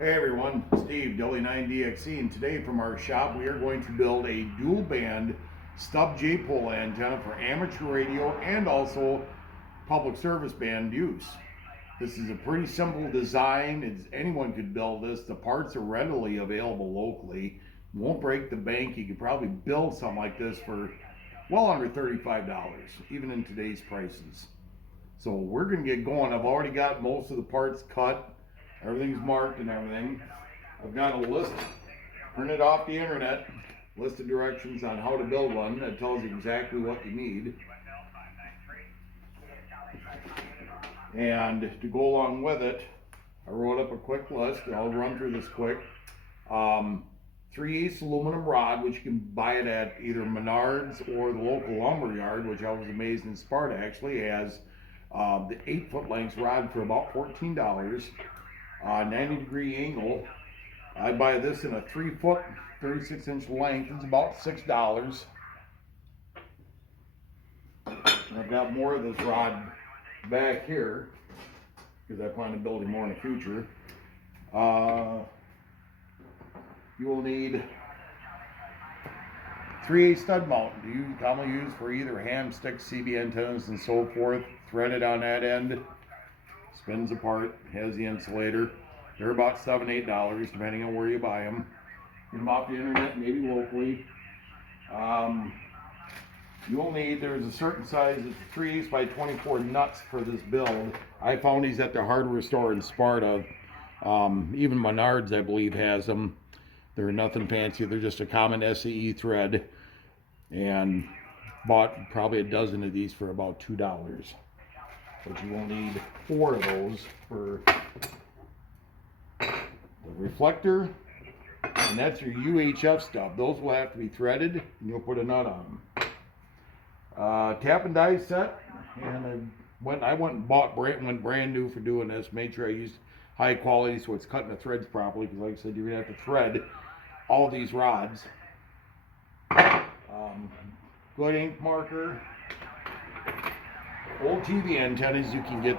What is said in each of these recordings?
Hey everyone, Steve, Dilly9DXC, and today from our shop we are going to build a dual band stub J-pole antenna for amateur radio and also public service band use. This is a pretty simple design. Anyone could build this. The parts are readily available locally. Won't break the bank. You could probably build something like this for well under $35, even in today's prices. So we're going to get going. I've already got most of the parts cut. Everything's marked and everything. I've got a list printed off the internet, list of directions on how to build one that tells you exactly what you need. And to go along with it, I wrote up a quick list. I'll run through this quick. 3/8 aluminum rod, which you can buy it at either Menards or the local lumber yard, which I was amazed in Sparta actually has the 8-foot length rod for about $14. 90-degree angle. I buy this in a 3-foot, 36-inch length. It's about $6. And I've got more of this rod back here because I plan on building more in the future. You will need 3/8 stud mount. Commonly used for either ham stick, CB antennas, and so forth. Threaded on that end. Spins apart, has the insulator. They're about $7, $8, depending on where you buy them. Get them off the internet, maybe locally. You'll need, there's a certain size, it's 3/8 by 24 nuts for this build. I found these at the hardware store in Sparta. Even Menards, I believe, has them. They're nothing fancy, they're just a common SAE thread. And bought probably a dozen of these for about $2. But you will need 4 of those for the reflector, and that's your UHF stub. Those will have to be threaded, and you'll put a nut on them. Tap and die set, and I went and went brand new for doing this. Made sure I used high quality so it's cutting the threads properly, because like I said, you're gonna have to thread all these rods. Good ink marker. Old TV antennas, you can get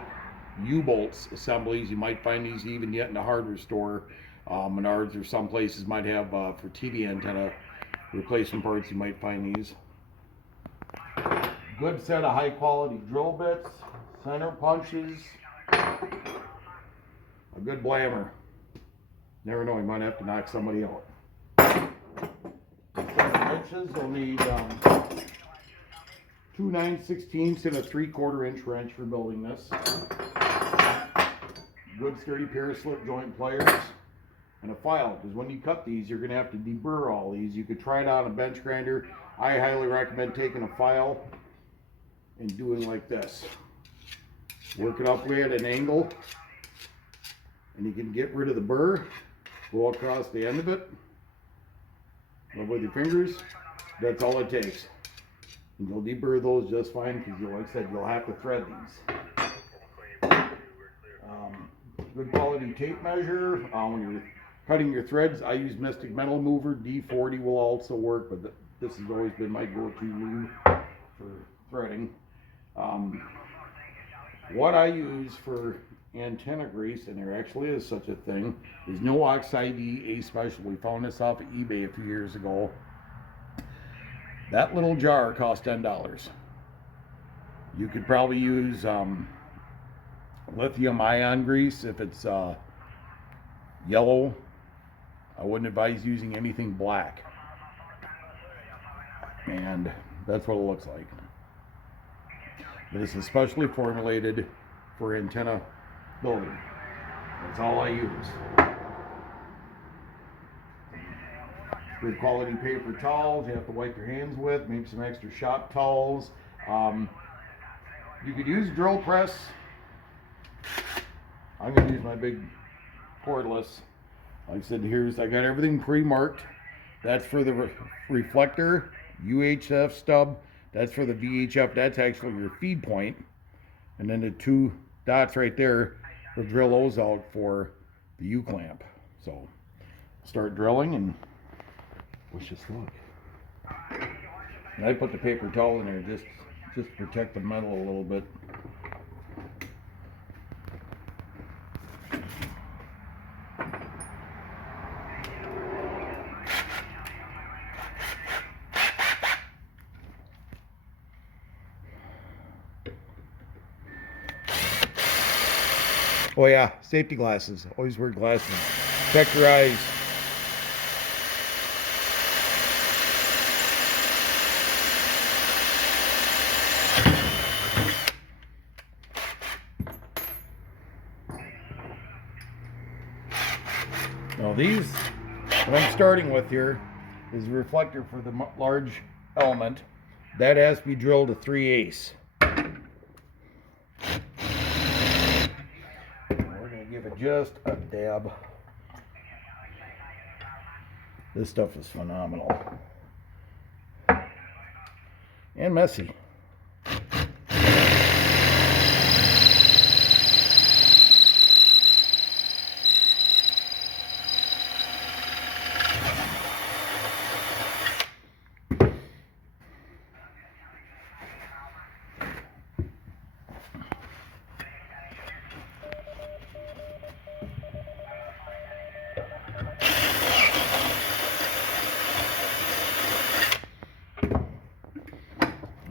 U-bolts assemblies. You might find these even yet in the hardware store. Menards or some places might have for TV antenna replacement parts. You might find these. Good set of high quality drill bits, center punches, a good blammer. Never know, you might have to knock somebody out. Wrenches, you'll need 2 9/16 and a 3/4 inch wrench for building this. Good sturdy pair of slip joint pliers and a file, because when you cut these you're going to have to deburr all these. You could try it on a bench grinder. I highly recommend taking a file and doing like this. Work it up at an angle, and you can get rid of the burr, go across the end of it, rub with your fingers. That's all it takes. And you'll deburr those just fine, because like I said, you'll have to thread these. Good quality tape measure. When you're cutting your threads, I use Mystic Metal Mover. D40 will also work, but this has always been my go-to lube for threading. What I use for antenna grease, and there actually is such a thing, is No Oxide A Special. We found this off of eBay a few years ago. That little jar cost $10. You could probably use lithium ion grease if it's yellow. I wouldn't advise using anything black. And that's what it looks like. But it's especially formulated for antenna building. That's all I use. Good quality paper towels you have to wipe your hands with. Maybe some extra shop towels. You could use a drill press. I'm going to use my big cordless. Like I said, I got everything pre-marked. That's for the reflector, UHF stub. That's for the VHF. That's actually your feed point. And then the 2 dots right there, we'll drill those out for the U-clamp. So start drilling and wish us luck. And I put the paper towel in there just to protect the metal a little bit. Oh yeah, safety glasses. Always wear glasses. Protect your eyes. Now these, what I'm starting with here, is a reflector for the large element. That has to be drilled to 3/8. We're going to give it just a dab. This stuff is phenomenal. And messy.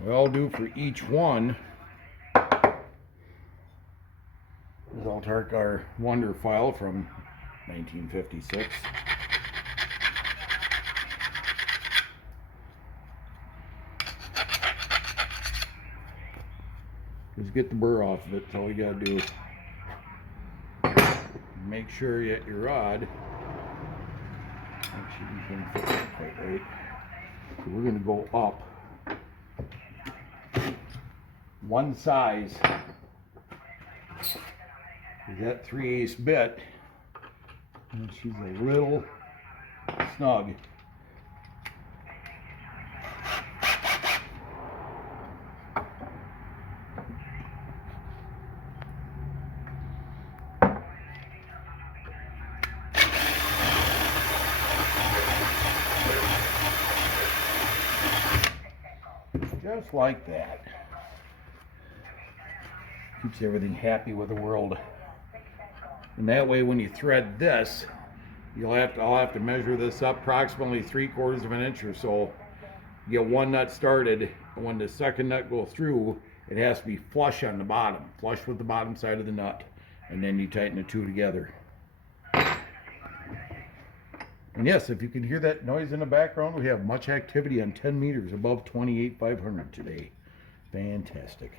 What I'll do for each one is I'll take our Wonder file from 1956. Just get the burr off of it. That's all you gotta do. Make sure you get your rod. Actually, you can fit it quite right. So we're gonna go up one size is that 3/8 bit, and she's a little snug. Just like that. Keeps everything happy with the world. And that way when you thread this, I'll have to measure this up approximately 3/4 of an inch or so. Get one nut started, and when the second nut goes through, it has to be flush on the bottom, flush with the bottom side of the nut, and then you tighten the two together. And yes, if you can hear that noise in the background, we have much activity on 10 meters above 28,500 today. Fantastic.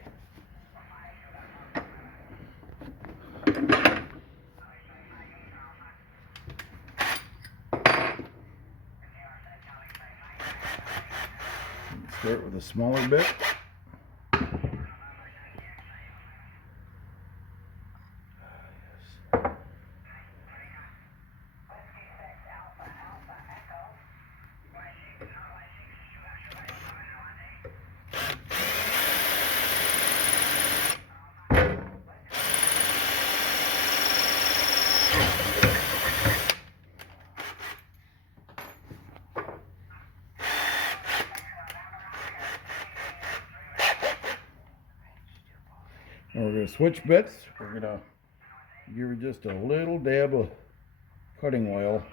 Start with a smaller bit. Now we're going to switch bits. We're going to give her just a little dab of cutting oil.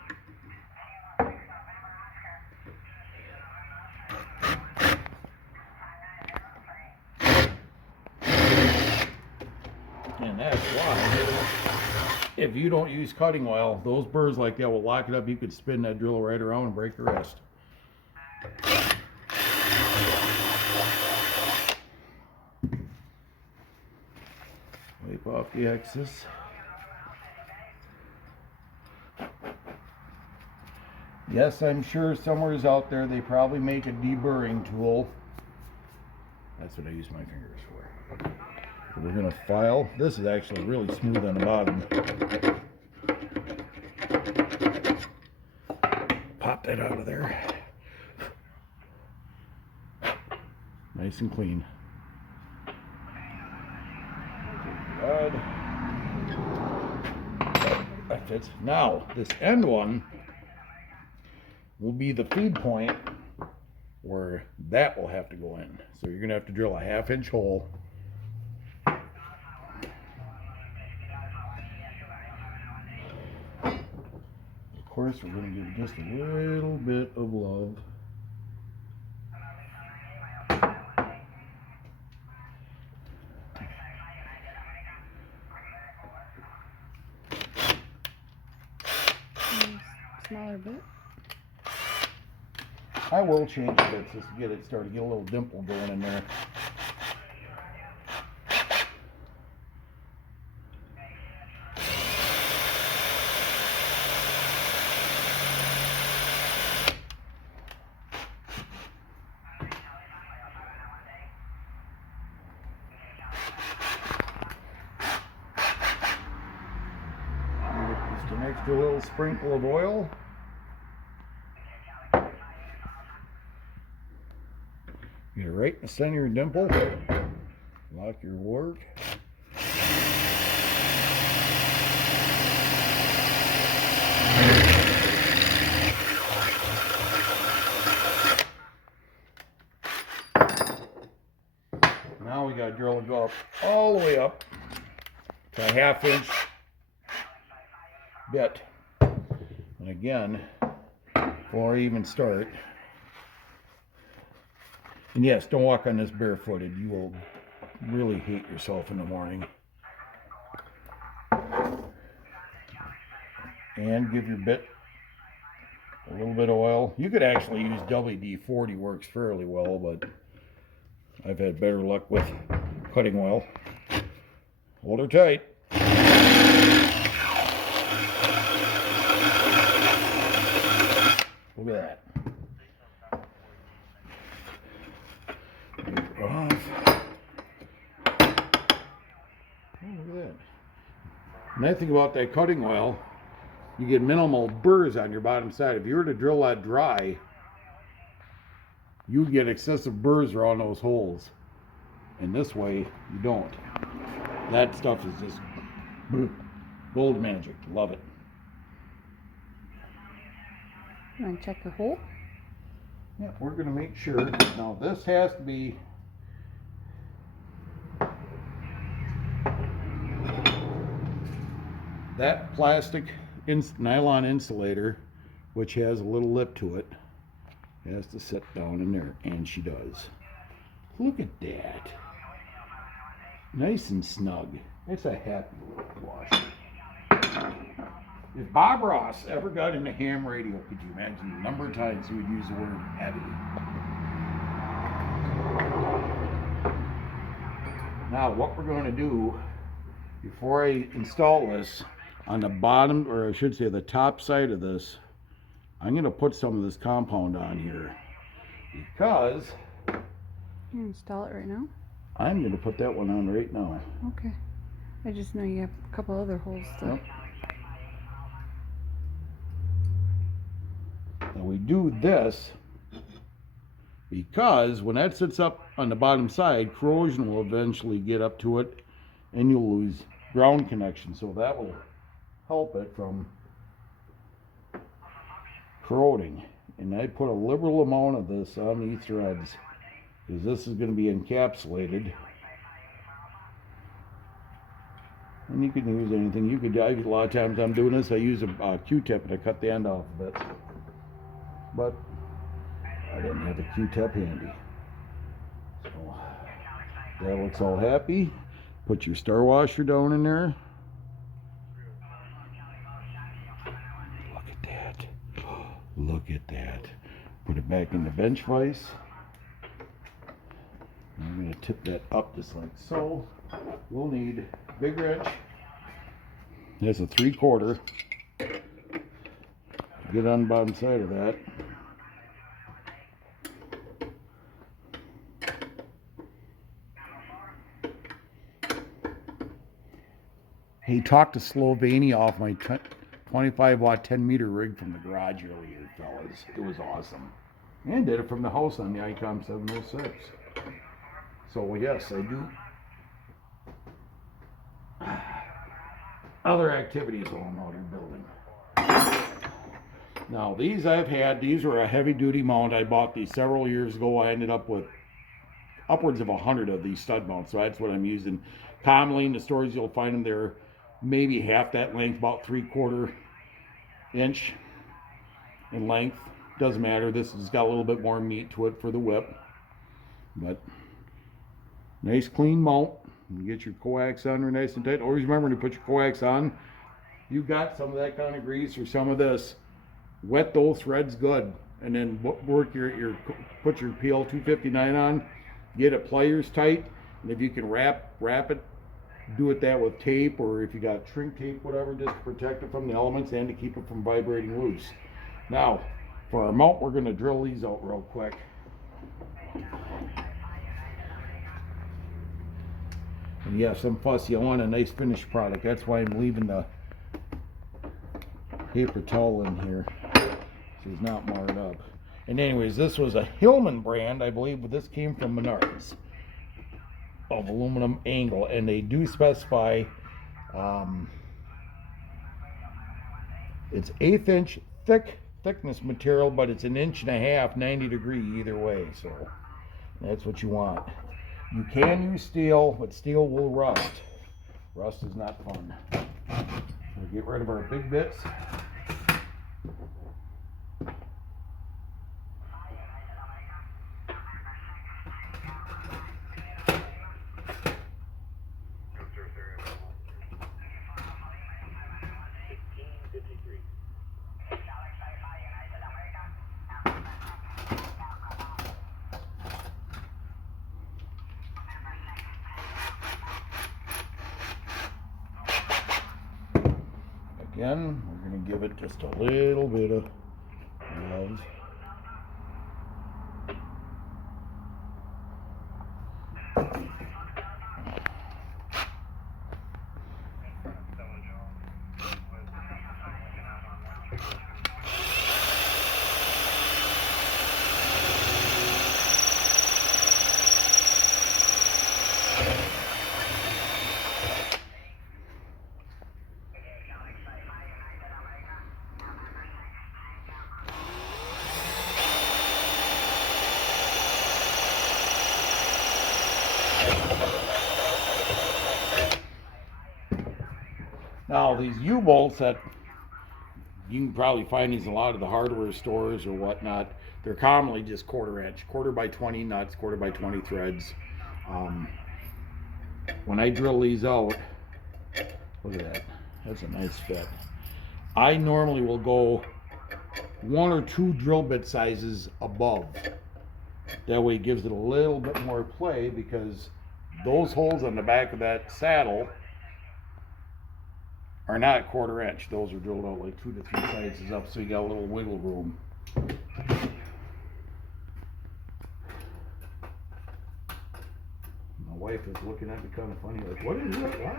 And that's why, if you don't use cutting oil, those burrs like that will lock it up. You could spin that drill right around and break the rest. Wipe off the excess. Yes, I'm sure somewhere's out there they probably make a deburring tool. That's what I use my fingers for. So we're going to file. This is actually really smooth on the bottom. Pop that out of there. Nice and clean. Good. That fits. Now, this end one will be the feed point where that will have to go in. So you're going to have to drill a 1/2 inch hole. Of course, we're going to give just a little bit of love. Smaller bit. I will change bits just to get it started, get a little dimple going in there. Just an extra little sprinkle of oil. Get it right in the center of your dimple. Lock your work. Now we got to drill it go up all the way up to a 1/2 inch bit. And again, before I even start, and yes, don't walk on this barefooted. You will really hate yourself in the morning. And give your bit a little bit of oil. You could actually use WD-40, works fairly well, but I've had better luck with cutting oil. Hold her tight. Look at that. Off. Oh, look at that. Nice thing about that cutting oil, you get minimal burrs on your bottom side. If you were to drill that dry, you get excessive burrs around those holes. And this way, you don't. That stuff is just gold magic. Love it. You want to check the hole? Yeah, we're going to make sure. Now this has to be that plastic nylon insulator, which has a little lip to it, has to sit down in there, and she does. Look at that. Nice and snug. It's a happy little wash. If Bob Ross ever got into ham radio, could you imagine the number of times he would use the word heavy? Now, what we're going to do, before I install this, on the bottom, or I should say the top side of this, I'm going to put some of this compound on here, because You install it right now? I'm going to put that one on right now. Okay. I just know you have a couple other holes to... Yep. Now we do this because when that sits up on the bottom side, corrosion will eventually get up to it and you'll lose ground connection. So that will help it from corroding. And I put a liberal amount of this on these threads because this is going to be encapsulated. And you can use anything. You could, a lot of times I'm doing this, I use a Q-tip and I cut the end off of it. But I didn't have a Q-tip handy. So that looks all happy. Put your star washer down in there. Look at that. Look at that. Put it back in the bench vise. I'm going to tip that up just like so. We'll need a big wrench. That's a 3/4. Get on the bottom side of that. He talked to Slovenia off my 25-watt 10-meter rig from the garage earlier, fellas. It was awesome. And did it from the house on the ICOM 706. So yes, I do other activities while I'm out here building. Now these I've had, these were a heavy duty mount. I bought these several years ago. I ended up with upwards of 100 of these stud mounts. So that's what I'm using. Commonly in the stores you'll find them, they're maybe half that length, about 3/4 inch in length. Doesn't matter. This has got a little bit more meat to it for the whip. But nice clean mount. You get your coax on there nice and tight. Always remember to put your coax on. You've got some of that kind of grease or some of this. wet those threads good, and then work put your PL 259 on, get it pliers tight, and if you can wrap it, do it that with tape, or if you got shrink tape, whatever, just to protect it from the elements and to keep it from vibrating loose. Now, for our mount, we're going to drill these out real quick. And yes, I'm fussy. I want a nice finished product. That's why I'm leaving the paper towel in here, so it's not marred up. And anyways, this was a Hillman brand, I believe, but this came from Menards, of aluminum angle, and they do specify it's 1/8 inch thickness material, but it's 1.5 inches, 90 degree either way, so that's what you want. You can use steel, but steel will rust. Rust is not fun. We'll get rid of our big bits. Again, we're going to give it just a little bit of love. Now these U-bolts that you can probably find these in a lot of the hardware stores or whatnot, they're commonly just 1/4 inch, 1/4x20 nuts, 1/4x20 threads. When I drill these out, look at that, that's a nice fit. I normally will go 1 or 2 drill bit sizes above. That way it gives it a little bit more play, because those holes on the back of that saddle are not 1/4 inch. Those are drilled out like 2 to 3 sizes up, so you got a little wiggle room. My wife is looking at me kind of funny, like, what is it? What?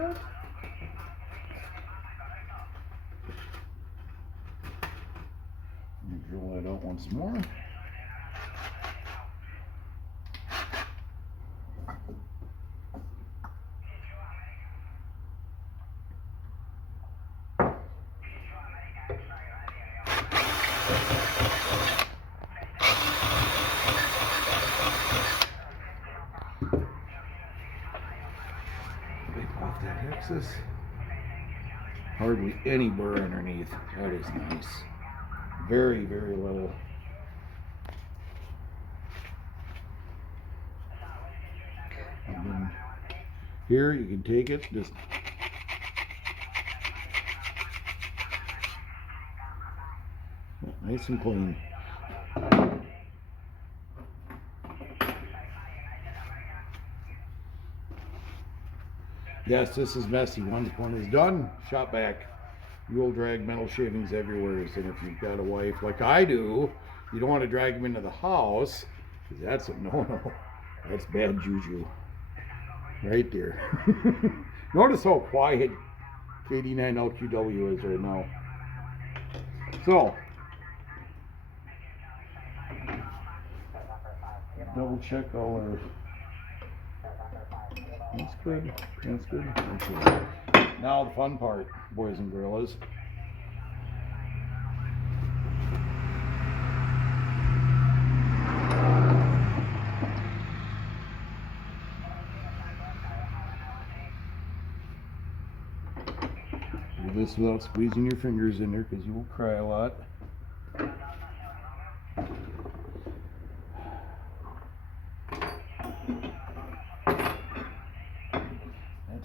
Let me drill that out once more. Off that axis. Hardly any burr underneath. That is nice. Very, very little. And then here you can take it, just nice and clean. Yes, this is messy. Once one is done, shop back. You will drag metal shavings everywhere. And if you've got a wife like I do, you don't want to drag them into the house, because that's a no-no. That's bad juju. Right there. Notice how quiet KD9LQW is right now. So, double check all our... That's good. That's good. That's good. Now the fun part, boys and girls. Do this without squeezing your fingers in there, because you will cry a lot.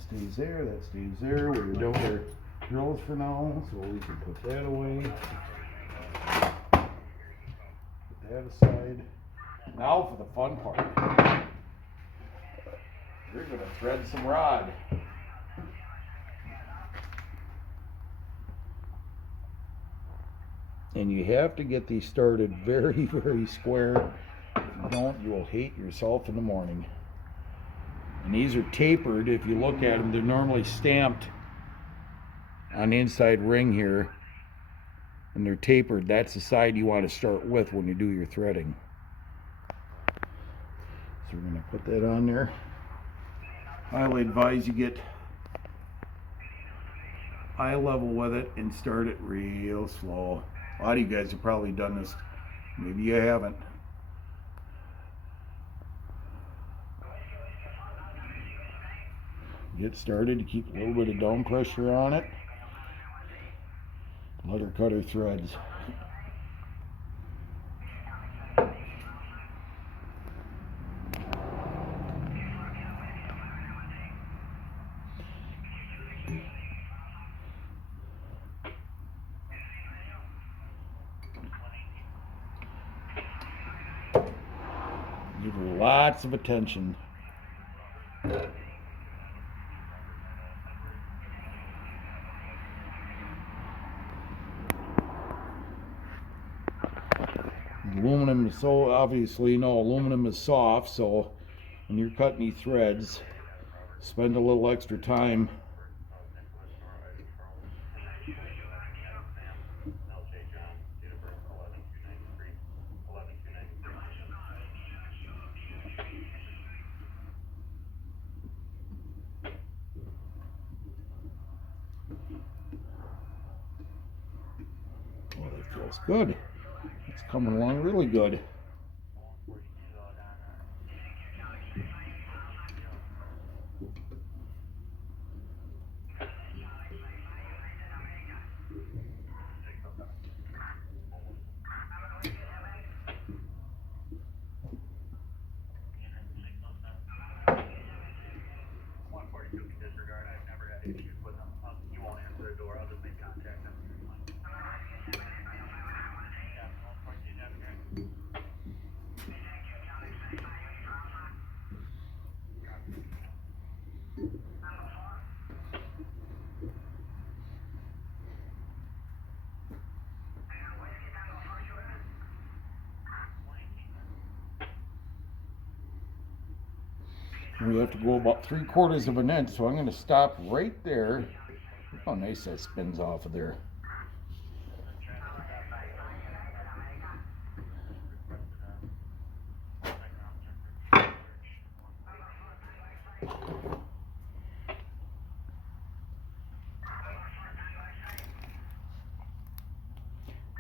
Stays there, that stays there. We're done with our drills for now, so we can put that away. that aside. Now for the fun part. You're going to thread some rod. And you have to get these started very, very square. If you don't, you will hate yourself in the morning. And these are tapered. If you look at them, they're normally stamped on the inside ring here. And they're tapered. That's the side you want to start with when you do your threading. So we're going to put that on there. I would advise you get eye level with it and start it real slow. A lot of you guys have probably done this. Maybe you haven't. Get started to keep a little bit of down pressure on it. Let her cut her threads. Give her lots of attention. Aluminum is so obviously, aluminum is soft, so when you're cutting these threads, spend a little extra time. Oh, that feels good. It's coming along really good. We have to go about 3/4 of an inch, so I'm going to stop right there. Look how nice that spins off of there.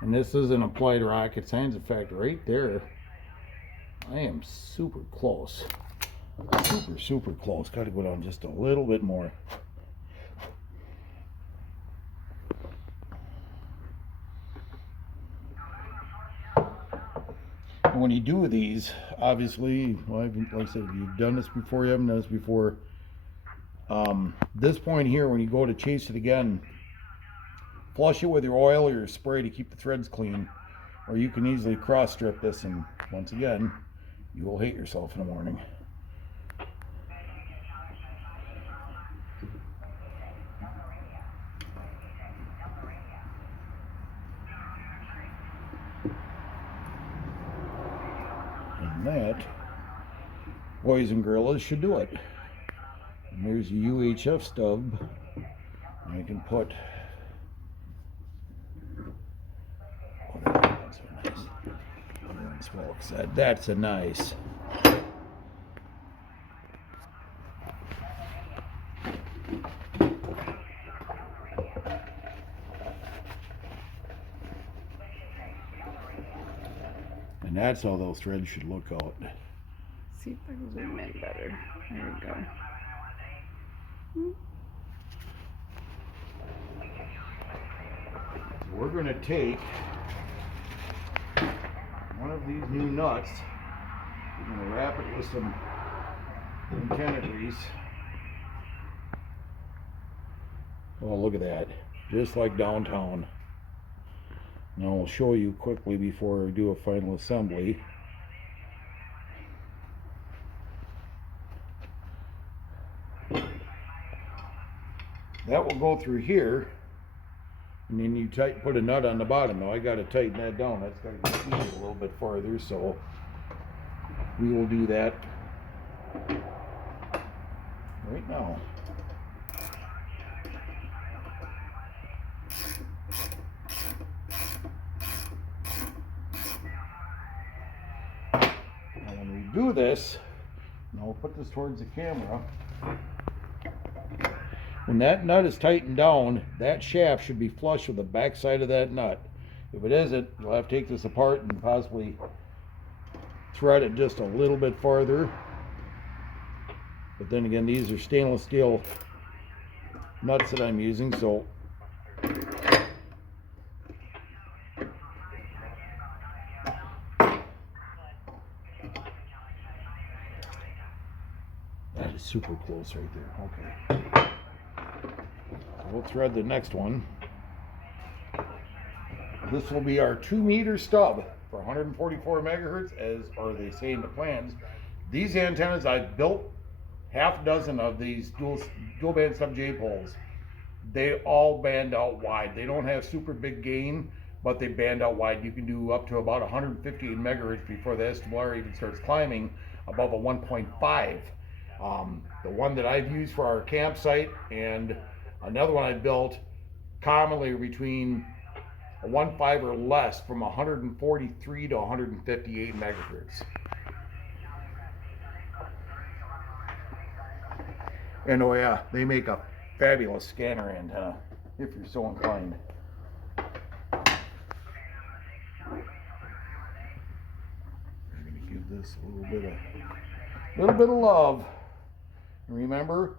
And this isn't applied rocket science. In fact, right there, I am super close. Super close. Got to go down just a little bit more. And when you do these, obviously, well, like I said, if you've done this before, you haven't done this before. This point here, when you go to chase it again, flush it with your oil or your spray to keep the threads clean, or you can easily cross strip this, and once again, you will hate yourself in the morning. And that, boys and girls, should do it. And there's a UHF stub. And I can put, that's a nice. And that's how those threads should look out. See if I can zoom in better. There we go. So we're going to take one of these new nuts. We're going to wrap it with some antenna grease. Oh, look at that. Just like downtown. And I'll show you quickly before I do a final assembly. That will go through here, and then you put a nut on the bottom. Now I got to tighten that down. That's got to be a little bit farther, so we will do that right now. Now when we do this, and I'll put this towards the camera. When that nut is tightened down, that shaft should be flush with the back side of that nut. If it isn't, you'll have to take this apart and possibly thread it just a little bit farther. But then again, these are stainless steel nuts that I'm using, so that is super close right there. Okay. So we'll thread the next one. This will be our 2-meter stub for 144 megahertz, as are they say in the plans. These antennas, I've built half a dozen of these dual band stub J poles. They all band out wide. They don't have super big gain, but they band out wide. You can do up to about 158 megahertz before the SWR even starts climbing above a 1.5. The one that I've used for our campsite and another one I built commonly between a 1.5 or less from 143 to 158 megahertz. And oh yeah, they make a fabulous scanner antenna if you're so inclined. I'm going to give this a little bit of love. And remember,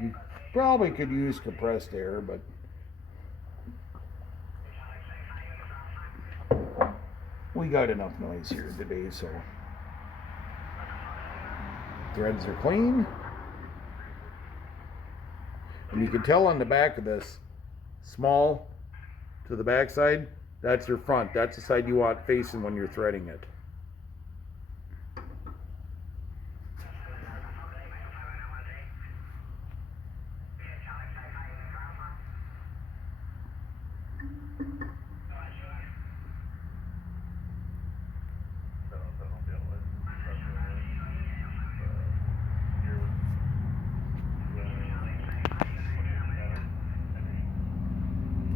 you probably could use compressed air, but we got enough noise here today, so threads are clean. And you can tell on the back of this, small to the back side, that's your front. That's the side you want facing when you're threading it.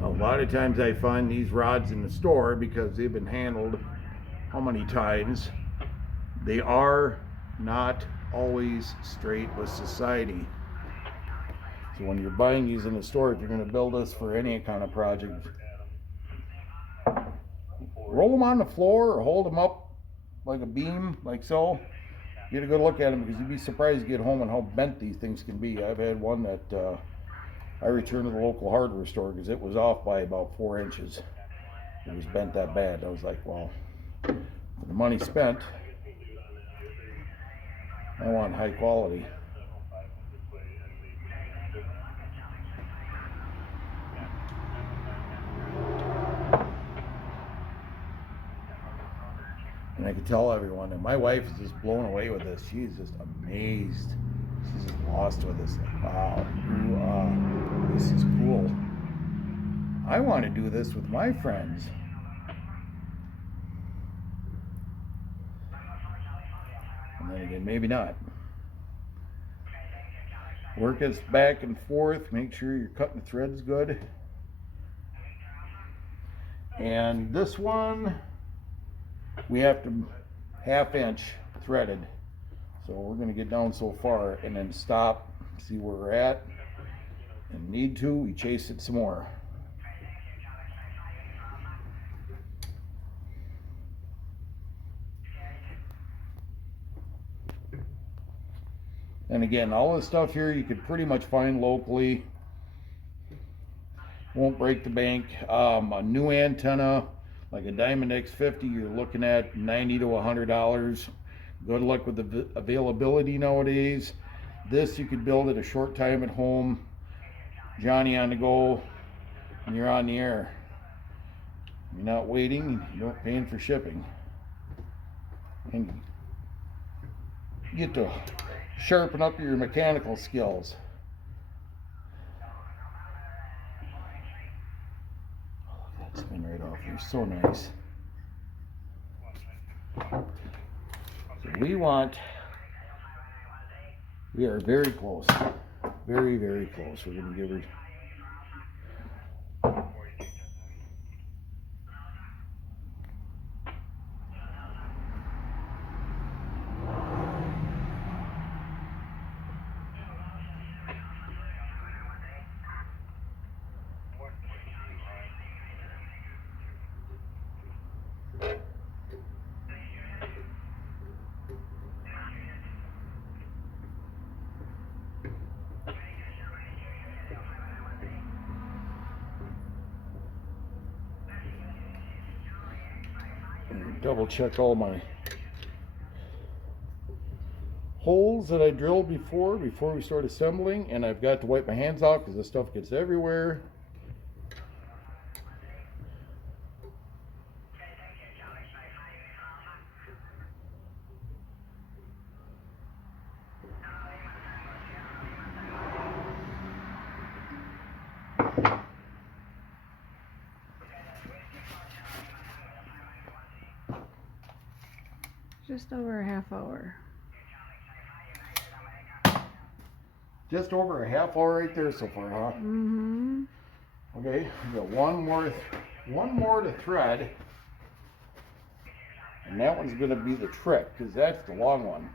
A lot of times I find these rods in the store, because they've been handled how many times, they are not always straight with society. So when you're buying these in the store, if you're going to build this for any kind of project, roll them on the floor or hold them up like a beam, like so. Get a good look at them, because you'd be surprised to get home and how bent these things can be. I've had one that I returned to the local hardware store because it was off by about 4 inches. It was bent that bad. I was like, well, for the money spent, I want high quality. And I could tell everyone, and my wife is just blown away with this. She's just amazed. She's just lost with this. Like, wow, this is cool. I want to do this with my friends. And then again, maybe not. Work this back and forth. Make sure you're cutting the threads good. And this one, we have to 1/2 inch threaded. So we're going to get down so far and then stop, see where we're at, and need to, we chase it some more. And again, all this stuff here you could pretty much find locally. Won't break the bank. A new antenna, like a Diamond X50, you're looking at $90 to $100. Good luck with the availability nowadays. This you could build at a short time at home. Johnny on the go, and you're on the air. You're not waiting, you're not paying for shipping. And you get to sharpen up your mechanical skills. Oh, that spin right off there, so nice. So we are very close. Very, very close. We're going to give her. Double check all my holes that I drilled before we start assembling, and I've got to wipe my hands off because this stuff gets everywhere. Just over a half hour. Just over a half hour right there so far, huh? Mm-hmm. Okay, we got one more to thread, and that one's going to be the trick because that's the long one.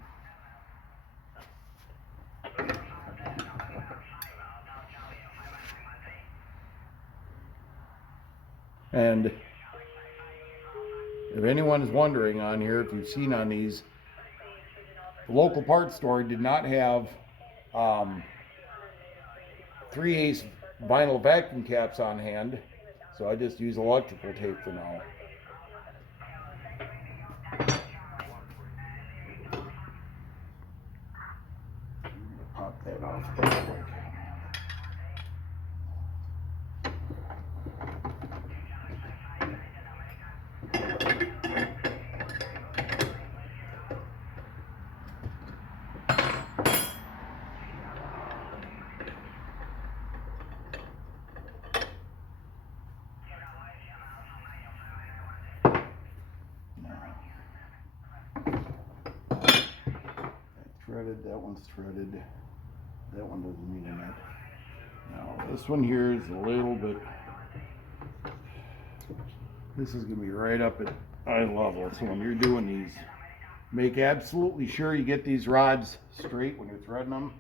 And if anyone's wondering on here, if you've seen on these, the local parts store did not have 3/8 vinyl vacuum caps on hand, so I just use electrical tape for now. Pop that off real quick. Threaded, that one's threaded, that one doesn't need a net. Now this one here is a little bit, this is going to be right up at eye level, so when you're doing these, make absolutely sure you get these rods straight when you're threading them.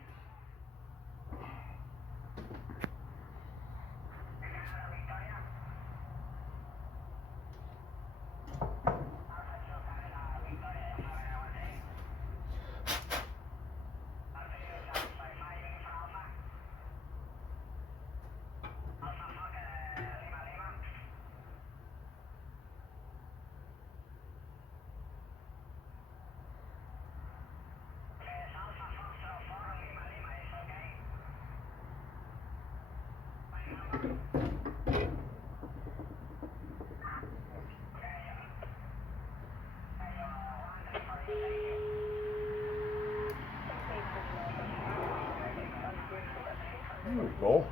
There we go.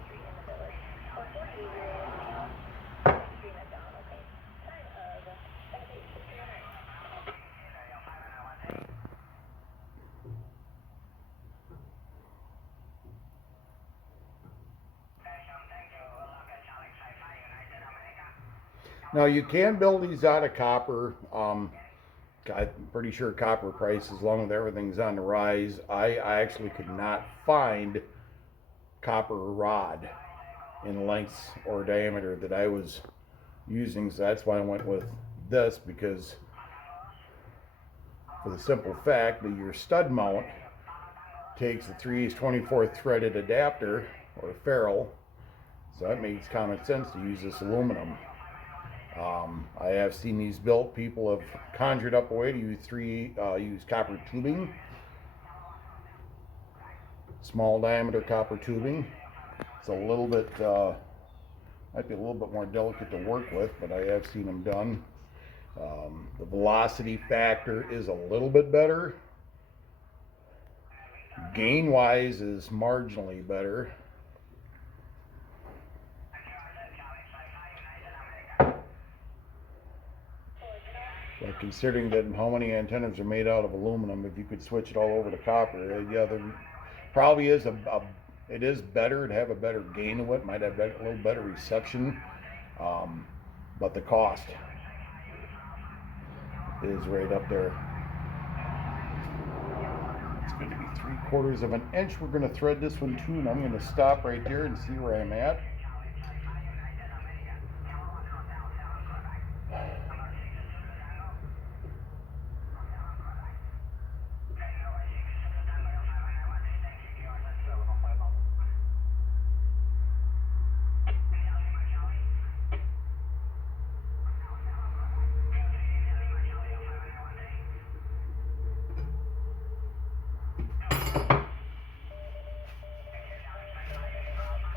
Now you can build these out of copper. I'm pretty sure copper price, as long as everything's on the rise. I actually could not find copper rod in lengths or diameter that I was using, so that's why I went with this, because for the simple fact that your stud mount takes a 3/24 threaded adapter or ferrule, so that makes common sense to use this aluminum. I have seen these built. People have conjured up a way to use copper tubing, small diameter copper tubing. It's a little bit Might be a little bit more delicate to work with, but I have seen them done. The velocity factor is a little bit better. Gain wise is marginally better. But considering that how many antennas are made out of aluminum, if you could switch it all over to copper, yeah, there probably is it is better to have a better gain of it, might have a little better reception, but the cost is right up there. It's going to be 3/4 of an inch. We're going to thread this one too, and I'm going to stop right there and see where I'm at.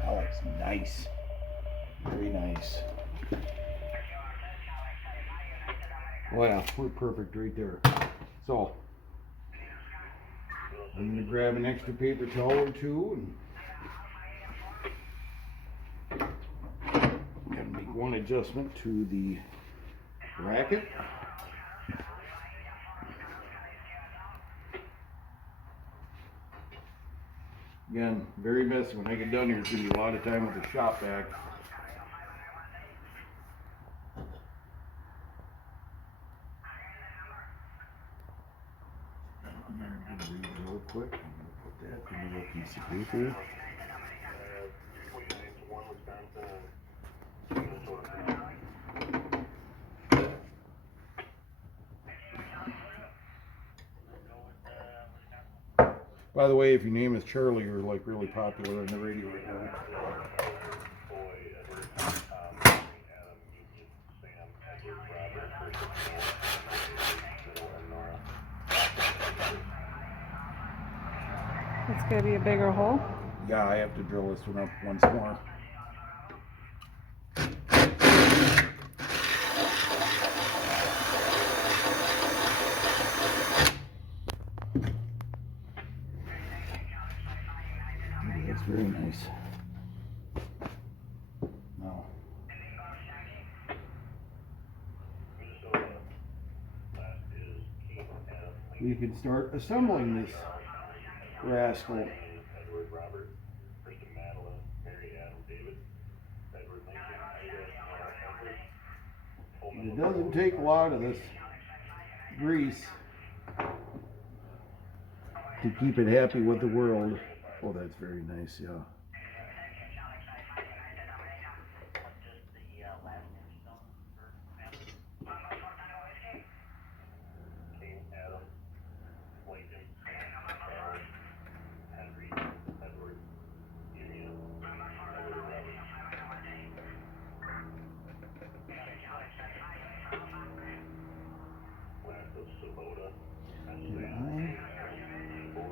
Oh, it's nice. Very nice. Wow, we're perfect right there. So, I'm going to grab an extra paper towel or two and I'm going to make one adjustment to the bracket. Again, very messy. When I get done here, it's going to be a lot of time with the shop vac. I'm going to read real quick. I'm going to put that in a little piece of paper. By the way, if your name is Charlie, you're like really popular on the radio right now. It's gonna be a bigger hole. Yeah, I have to drill this one up once more. That's very nice. Now, we can start assembling this rascal. It doesn't take a lot of this grease to keep it happy with the world. Oh, that's very nice, yeah.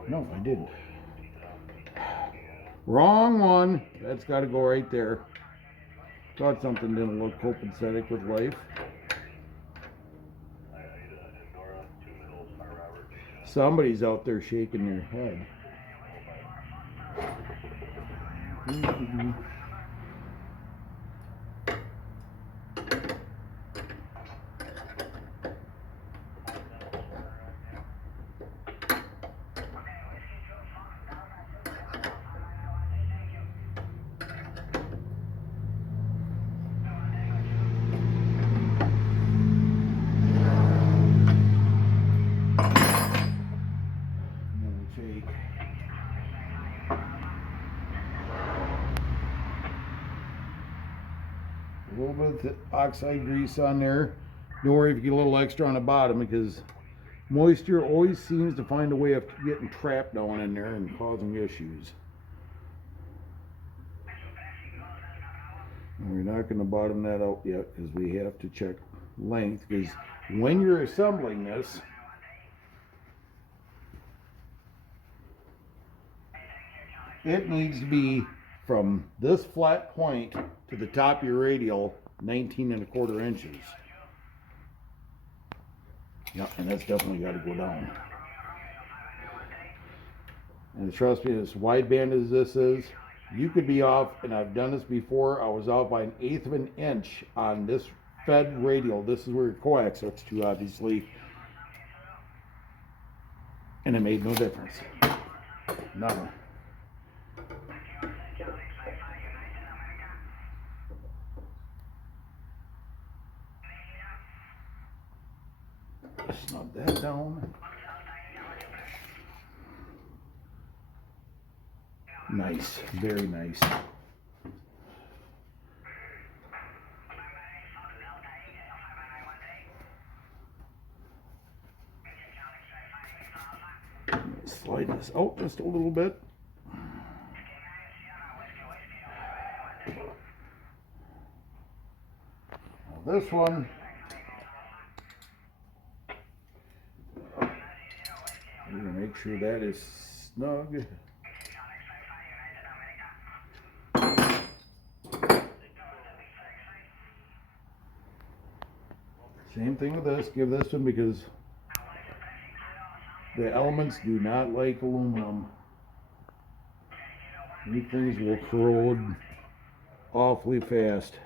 No, I didn't. Wrong one. That's got to go right there. Thought something didn't look copacetic with life. Somebody's out there shaking their head. A little bit of oxide grease on there. Don't worry if you get a little extra on the bottom, because moisture always seems to find a way of getting trapped down in there and causing issues. And we're not going to bottom that out yet because we have to check length, because when you're assembling this, it needs to be from this flat point to the top of your radial 19 1/4 inches. Yep, and that's definitely got to go down. And trust me, as wideband as this is, you could be off, and I've done this before, I was off by 1/8 of an inch on this fed radial. This is where your coax hooks to, obviously. And it made no difference. None. Snug that down. Nice, very nice. Slide this out just a little bit. Now this one, we're going to make sure that is snug. Same thing with this. Give this one, because the elements do not like aluminum. These things will corrode awfully fast.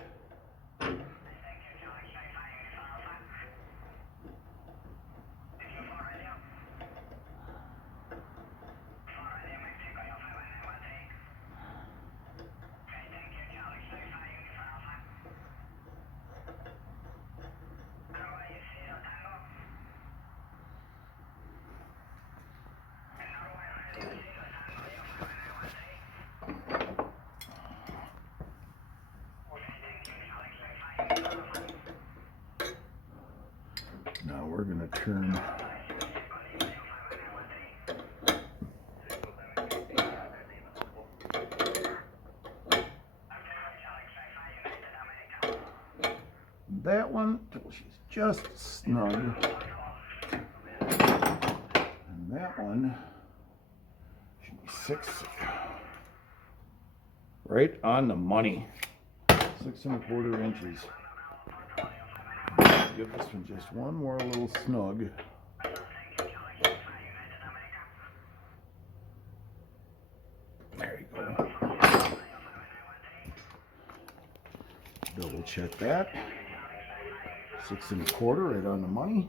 Now we're going to turn that one till she's just snug, and that one should be 6, right on the money, 6 1/4 inches. Give this one just one more little snug. There you go. Double check that. 6 1/4, right on the money.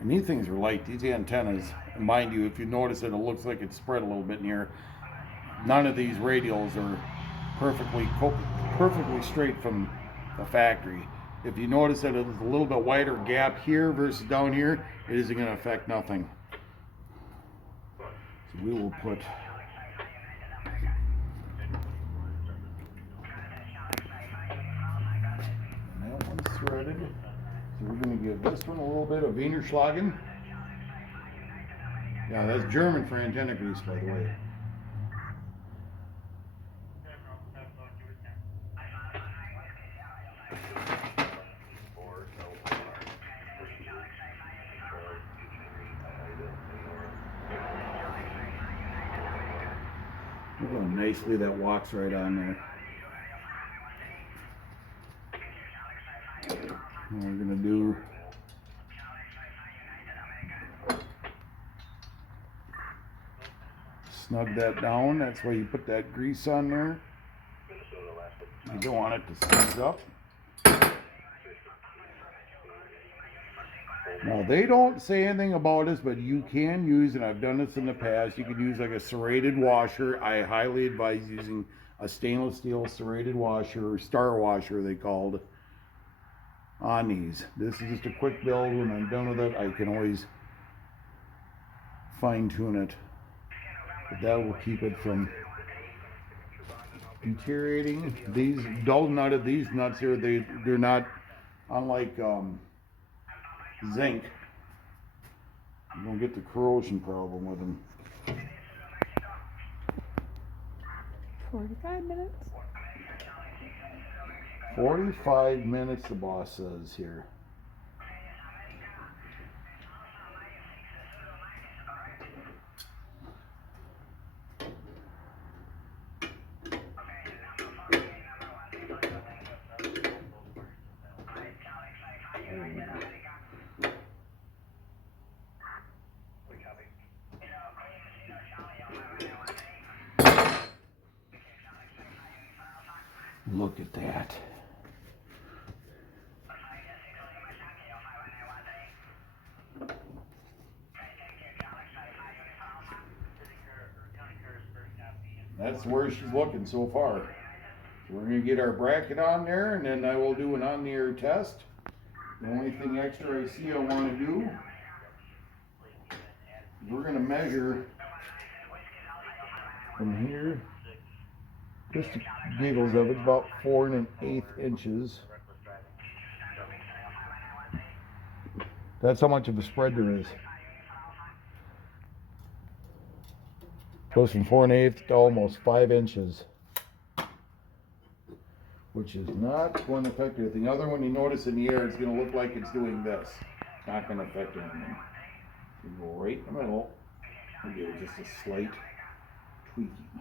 And these things are light, these antennas. And mind you, if you notice it, it looks like it's spread a little bit in here. None of these radials are perfectly straight from the factory. If you notice that there's a little bit wider gap here versus down here, it isn't going to affect nothing. So we will put and that one's threaded. So we're going to give this one a little bit of Wiener Schlagen. Yeah, that's German for antenna grease, by the way. Look how nicely that walks right on there. And we're going to do snug that down. That's why you put that grease on there. You don't want it to seize up. Now they don't say anything about this, but you can use, and I've done this in the past, you could use like a serrated washer. I highly advise using a stainless steel serrated washer, or star washer they called, on these. This is just a quick build. When I'm done with it, I can always fine tune it. But that will keep it from deteriorating. These dull nutted, these nuts here, they're not, unlike zinc, you won't get the corrosion problem with them. 45 minutes. 45 minutes, the boss says here. Look at that. That's where she's looking so far. So we're going to get our bracket on there, and then I will do an on-the-air test. The only thing extra I see I want to do, we're going to measure from here, just the giggles of it, about 4 1/8 inches. That's how much of a spread there is. Goes from 4 1/8 to almost 5 inches, which is not going to affect anything. The other one you notice in the air, it's going to look like it's doing this. Not going to affect anything. You go right in the middle. We'll give it just a slight tweaking.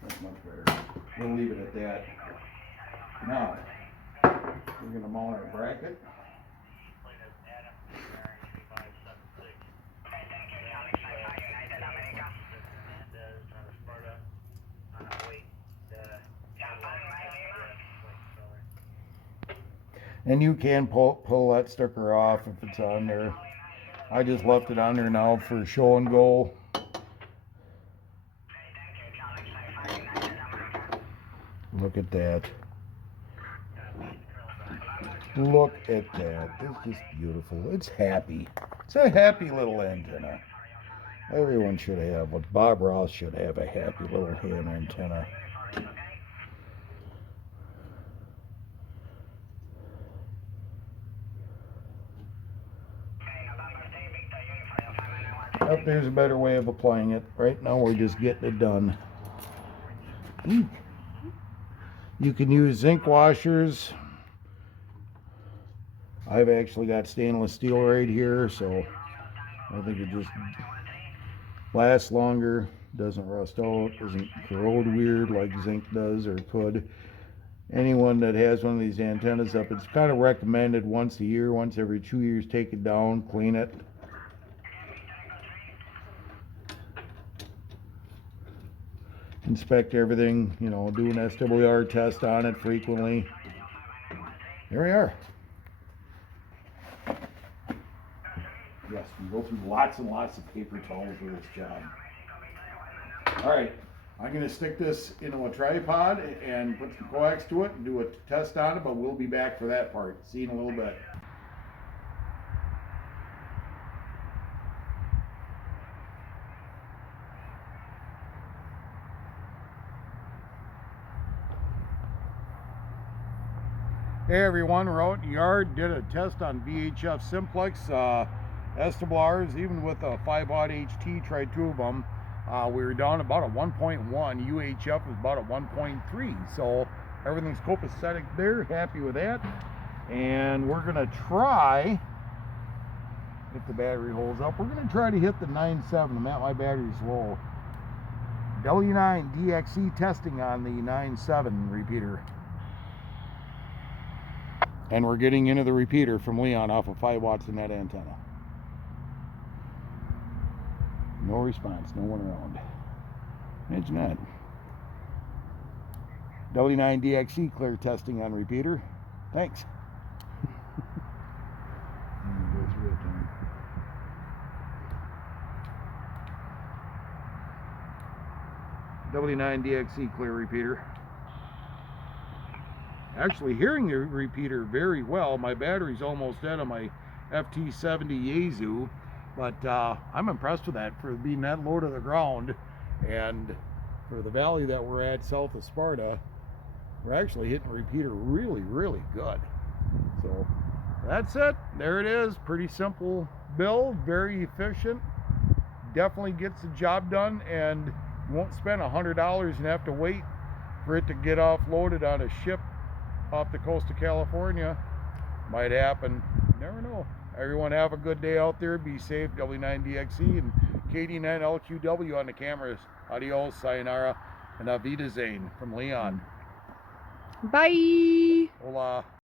That's much better. We'll leave it at that. Now, we're going to mount our bracket. And you can pull that sticker off if it's on there. I just left it on there now for show and go. Look at that. Look at that. It's just beautiful. It's happy. It's a happy little antenna. Everyone should have one. Bob Ross should have a happy little ham antenna. Oh, there's a better way of applying it. Right now we're just getting it done. You can use zinc washers. I've actually got stainless steel right here, so I think it just lasts longer, doesn't rust out, doesn't corrode weird like zinc does or could. Anyone that has one of these antennas up, it's kind of recommended once a year, once every 2 years, take it down, clean it. Inspect everything, you know, do an SWR test on it frequently. There we are. Yes, we go through lots and lots of paper towels for this job. All right, I'm going to stick this into a tripod and put some coax to it and do a test on it, but we'll be back for that part. See you in a little bit. Hey everyone, we're out in the yard, did a test on VHF simplex SWRs, even with a 5-aught HT, tried 2 of them. We were down about a 1.1, UHF was about a 1.3, so everything's copacetic there, happy with that. And we're gonna try, if the battery holds up, we're gonna try to hit the 9.7, my battery's low. W9 DXE testing on the 9.7 repeater. And we're getting into the repeater from Leon off of 5 watts in that antenna. No response, no one around. Imagine that. W9 DXE clear testing on repeater. Thanks. W9 DXE clear repeater. Actually hearing the repeater very well. My battery's almost dead on my FT70 Yaesu, but I'm impressed with that for being that low to the ground, and for the valley that we're at south of Sparta, we're actually hitting the repeater really, really good. So that's it. There it is. Pretty simple build, very efficient. Definitely gets the job done, and you won't spend $100 and have to wait for it to get offloaded on a ship off the coast of California. Might happen. You never know. Everyone have a good day out there. Be safe. W9DXE and KD9LQW on the cameras. Adios, sayonara, and Auf Wiedersehen from Leon. Bye. Hola.